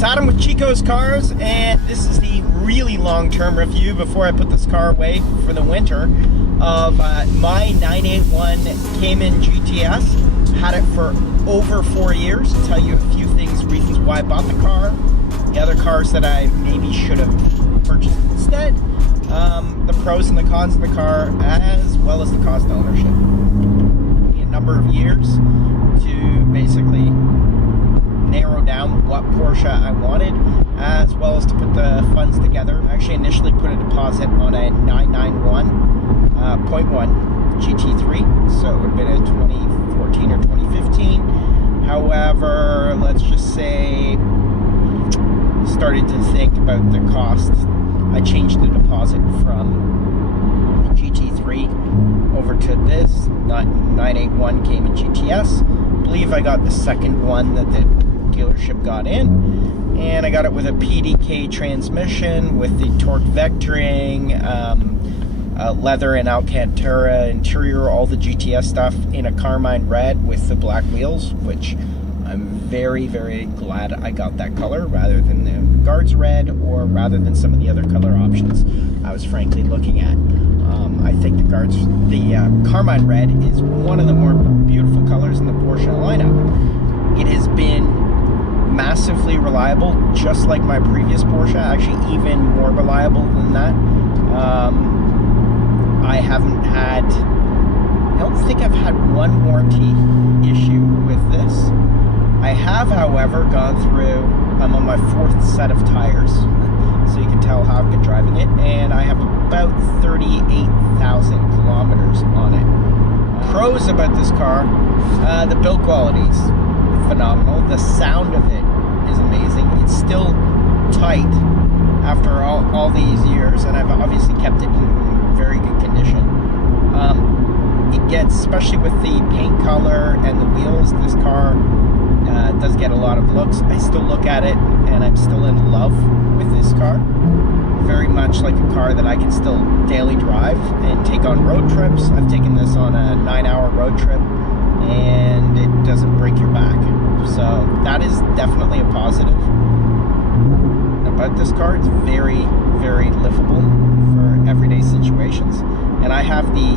it's Adam with Chico's Cars, and this is the really long-term review before I put this car away for the winter of my 981 Cayman GTS. Had it for over 4 years. I'll tell you a few reasons why I bought the car, the other cars that I maybe should have purchased instead, the pros and the cons of the car, as well as the cost of ownership. A number of years to basically narrow down what Porsche I wanted, as well as to put the funds together. I actually initially put a deposit on a 991.1 GT3, so it would have been a 2014 or 2015. However, let's just say, started to think about the cost. I changed the deposit from GT3 over to this 981 Cayman GTS. I believe I got the second one that the dealership got in, and I got it with a PDK transmission with the torque vectoring, leather and Alcantara interior, all the GTS stuff in a Carmine red with the black wheels, which I'm very, very glad I got that color rather than the Guards red, or rather than some of the other color options I was frankly looking at. I think the Carmine red is one of the more beautiful colors in the Porsche lineup. It has been massively reliable, just like my previous Porsche, actually even more reliable than that. I don't think I've had one warranty issue with this. I have, however, gone through, I'm on my 4th set of tires, so you can tell how I've been driving it, and I have about 38,000 kilometers on it. Pros about this car, the build quality is phenomenal. The sound of it is amazing. It's still tight after all these years, and I've obviously kept it in very good condition. It gets, especially with the paint color and the wheels, this car does get a lot of looks. I still look at it and I'm still in love with this car. Very much like a car that I can still daily drive and take on road trips. I've taken this on a 9-hour road trip and it doesn't break your back. So that is definitely a positive about this car. It's very, very livable for everyday situations. And I have the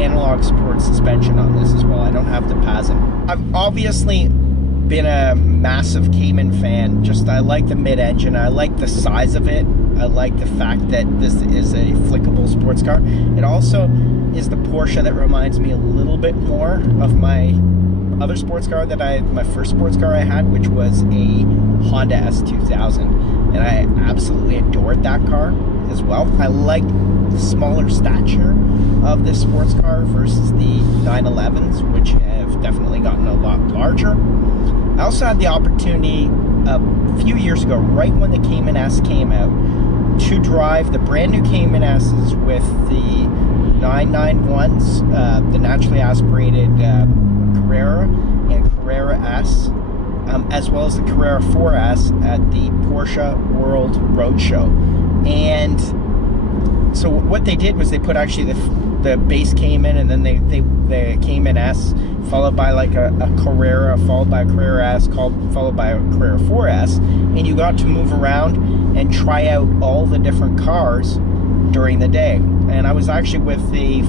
analog sport suspension on this as well. I don't have the PASM. I've obviously been a massive Cayman fan. I like the mid-engine. I like the size of it. I like the fact that this is a flickable sports car. It also is the Porsche that reminds me a little bit more of my other sports car my first sports car I had, which was a Honda S2000. And I absolutely adored that car as well. I liked the smaller stature of this sports car versus the 911s, which have definitely gotten a lot larger. I also had the opportunity a few years ago, right when the Cayman S came out, to drive the brand new Cayman S's with the 991s, the naturally aspirated Carrera and Carrera S, as well as the Carrera 4S at the Porsche World Roadshow. And so what they did was they put actually the base Cayman, and then the Cayman S, followed by like a Carrera, followed by a Carrera S, followed by a Carrera 4S, and you got to move around and try out all the different cars during the day. And I was actually with a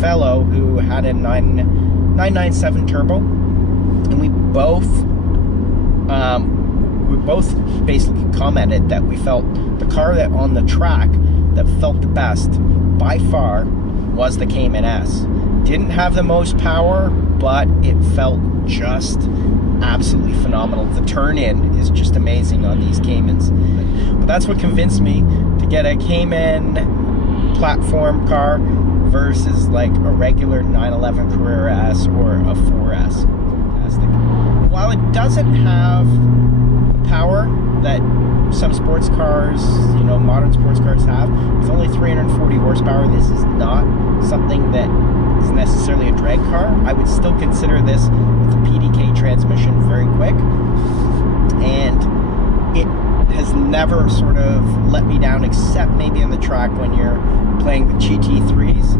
fellow who had a 997 turbo, and we both basically commented that we felt the car that on the track that felt the best by far was the Cayman S. Didn't have the most power, but it felt just absolutely phenomenal. The turn-in is just amazing on these Caymans. But that's what convinced me to get a Cayman platform car versus like a regular 911 Carrera S or a 4S. Fantastic. While it doesn't have the power that some sports cars, modern sports cars have, with only 340 horsepower, this is not something that is necessarily a drag car. I would still consider this with the PDK transmission very quick, and it has never sort of let me down, except maybe on the track when you're playing the GT3s.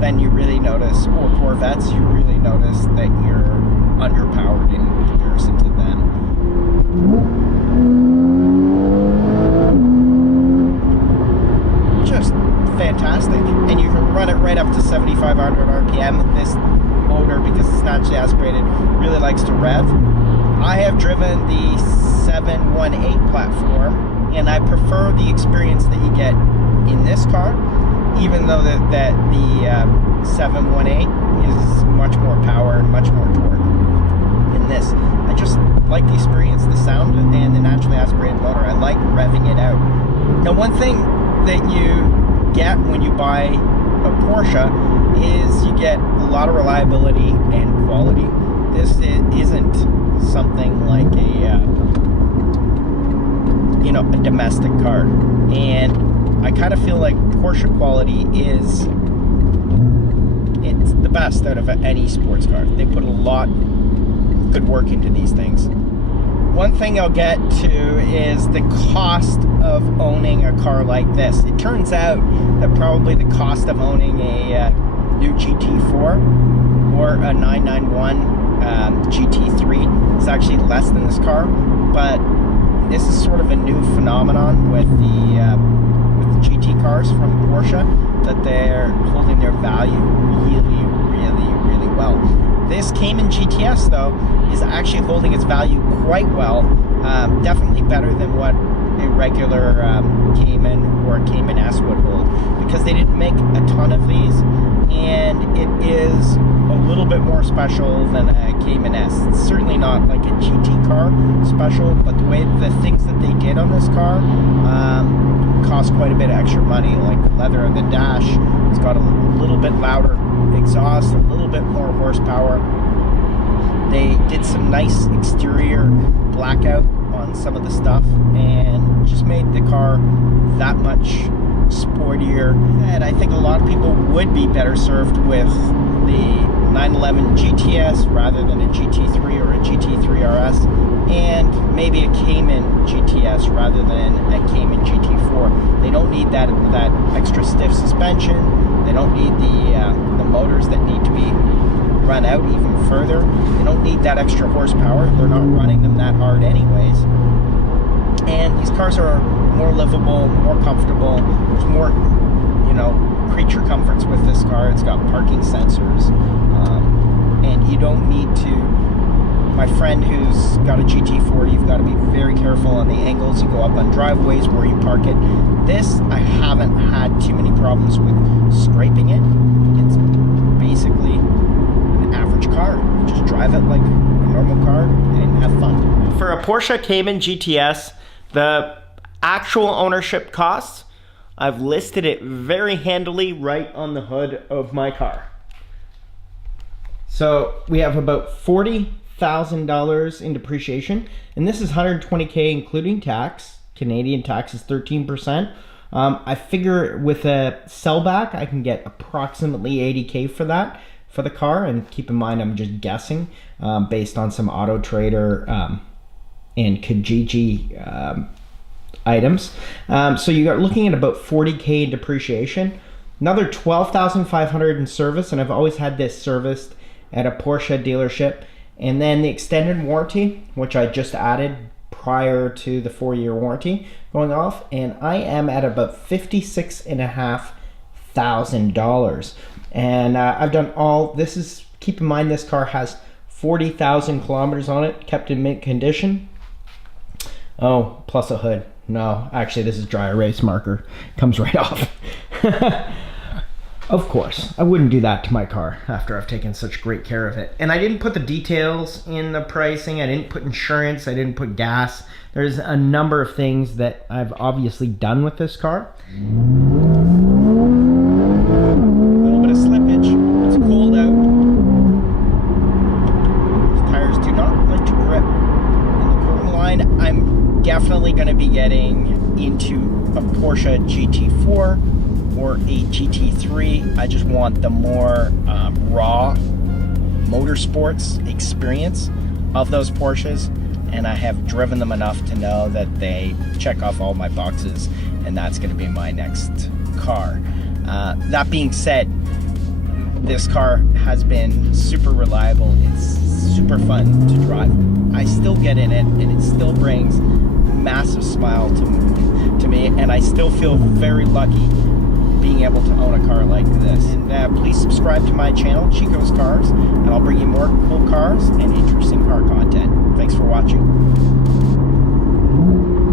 Then you really notice, or Corvettes, you really notice that you're underpowered in comparison to them. 3,500 RPM. This motor, because it's naturally aspirated, really likes to rev. I have driven the 718 platform, and I prefer the experience that you get in this car, even though the 718 is much more power and much more torque in this. I just like the experience, the sound, and the naturally aspirated motor. I like revving it out. Now, one thing that you get when you buy a Porsche is you get a lot of reliability and quality. This isn't something like a domestic car, and I kind of feel like Porsche quality it's the best out of any sports car. They put a lot of good work into these things. One thing I'll get to is the cost of owning a car like this. It turns out that probably the cost of owning a new GT4 or a 991 GT3 is actually less than this car, but this is sort of a new phenomenon with the GT cars from Porsche, that they're holding their value really, really, really well. This Cayman GTS, though, is actually holding its value quite well, definitely better than what a regular Cayman or a Cayman S would hold, because they didn't make a ton of these, and it is a little bit more special than a Cayman S. It's certainly not like a GT car special, but the things that they did on this car cost quite a bit of extra money, like the leather of the dash. It's got a little bit louder exhaust, a little bit more horsepower. They did some nice exterior blackout on some of the stuff and just made the car that much sportier. And I think a lot of people would be better served with the 911 GTS rather than a GT3 or a GT3 RS, and maybe a Cayman GTS rather than a Cayman GT4. They don't need that extra stiff suspension. They don't need the motors that need to be run out even further. They don't need that extra horsepower. They're not running them that hard anyways. And these cars are more livable, more comfortable. There's more, creature comforts with this car. It's got parking sensors, and you don't need to. My friend who's got a GT4, you've got to be very careful on the angles you go up on driveways, where you park it. This, I haven't had too many problems with scraping it. It's basically an average car. You just drive it like a normal car and have fun. For a Porsche Cayman GTS, the actual ownership costs, I've listed it very handily right on the hood of my car. So we have about $40,000 in depreciation, and this is $120K including tax. Canadian tax is 13%. I figure with a sellback I can get approximately $80K for that, for the car, and keep in mind I'm just guessing based on some Auto Trader and Kijiji items. So you're looking at about $40K in depreciation, another $12,500 in service, and I've always had this serviced at a Porsche dealership, and then the extended warranty, which I just added prior to the 4-year warranty going off, and I am at about $56,500. And I've done all this. Is, keep in mind, this car has 40,000 kilometers on it, kept in mint condition. Oh, plus a hood. No, actually, this is dry erase marker. Comes right off. Of course, I wouldn't do that to my car after I've taken such great care of it. And I didn't put the details in the pricing. I didn't put insurance. I didn't put gas. There's a number of things that I've obviously done with this car. A little bit of slippage. It's cold out. These tires do not like to grip. In the current line, I'm definitely going to be getting into a Porsche GT4 or a GT3. I just want the more raw motorsports experience of those Porsches, and I have driven them enough to know that they check off all my boxes, and that's going to be my next car. That being said, this car has been super reliable. It's super fun to drive. I still get in it, and it still brings a massive smile to me, and I still feel very lucky being able to own a car like this. And please subscribe to my channel, Chico's Cars, and I'll bring you more cool cars and interesting car content. Thanks for watching.